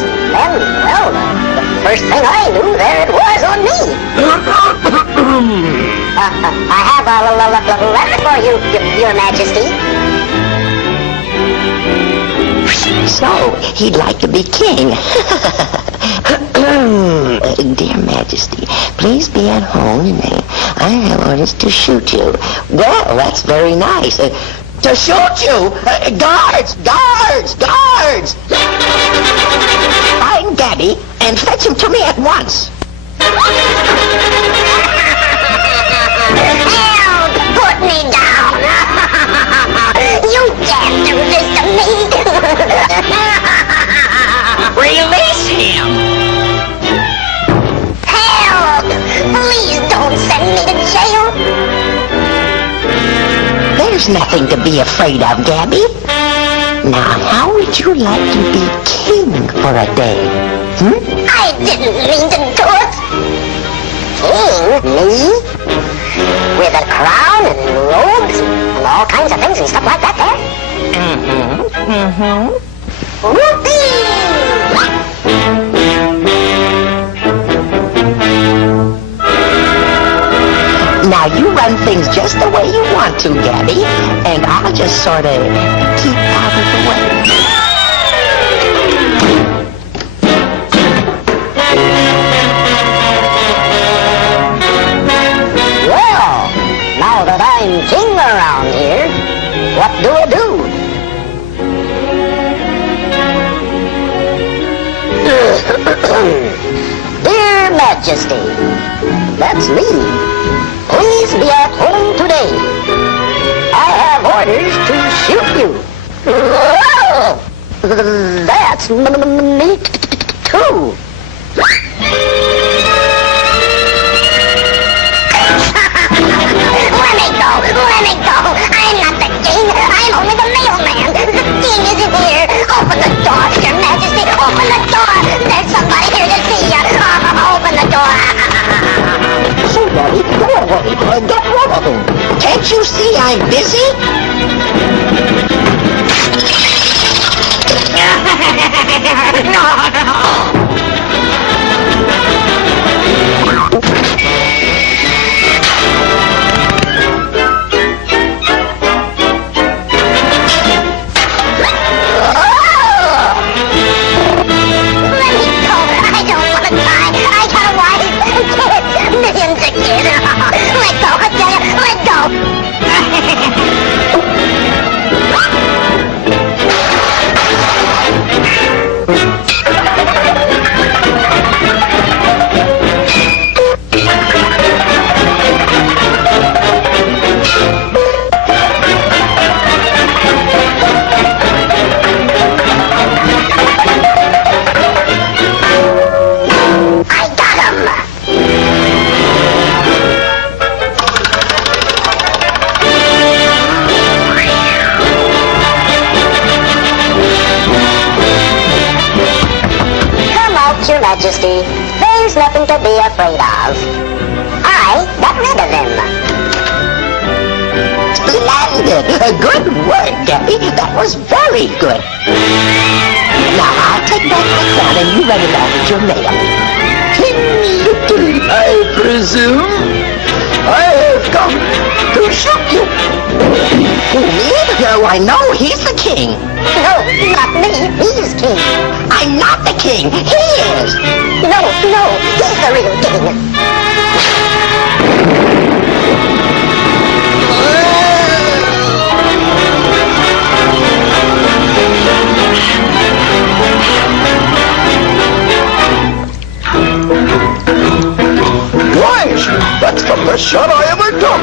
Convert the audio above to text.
Well, the first thing I knew, there it was on me. I have a letter for you, Your Majesty. So, he'd like to be king. Dear Majesty, please be at home today. I have orders to shoot you. Well, that's very nice. To shoot you? Guards! Guards! Guards! Find Gabby and fetch him to me at once. Help! Put me down! You can't do this to me! Release him! Help! Please don't send me to jail! There's nothing to be afraid of, Gabby. Now, how would you like to be king for a day? I didn't mean to do it! King? Me? With a crown and robes and all kinds of things and stuff like that there? Whoopee! Now, you run things just the way you want to, Gabby, and I'll just sort of keep out of the way. Well, now that I'm king around here, what do I do? Dear Majesty, that's me. Please be at home today. I have orders to shoot you. That's me too. Let me go. I'm not the king. I'm only the mailman. The king isn't here. Open the door, Your Majesty. Open the door. There's somebody here to see you. Open the door. So, Gabby, go away. Get rid of him. Can't you see I'm busy? Your Majesty, there's nothing to be afraid of. I got rid of him. Splendid! Good work, Gabby. That was very good. Now, I'll take back my crown and you run it out with your mail. King Little, I presume? I have come to shoot you. Who, me? Why, no, he's the king. No, not me. He's king. I'm not the king. He is. No, he's the real king. Fleischer, that's the best shot I ever took.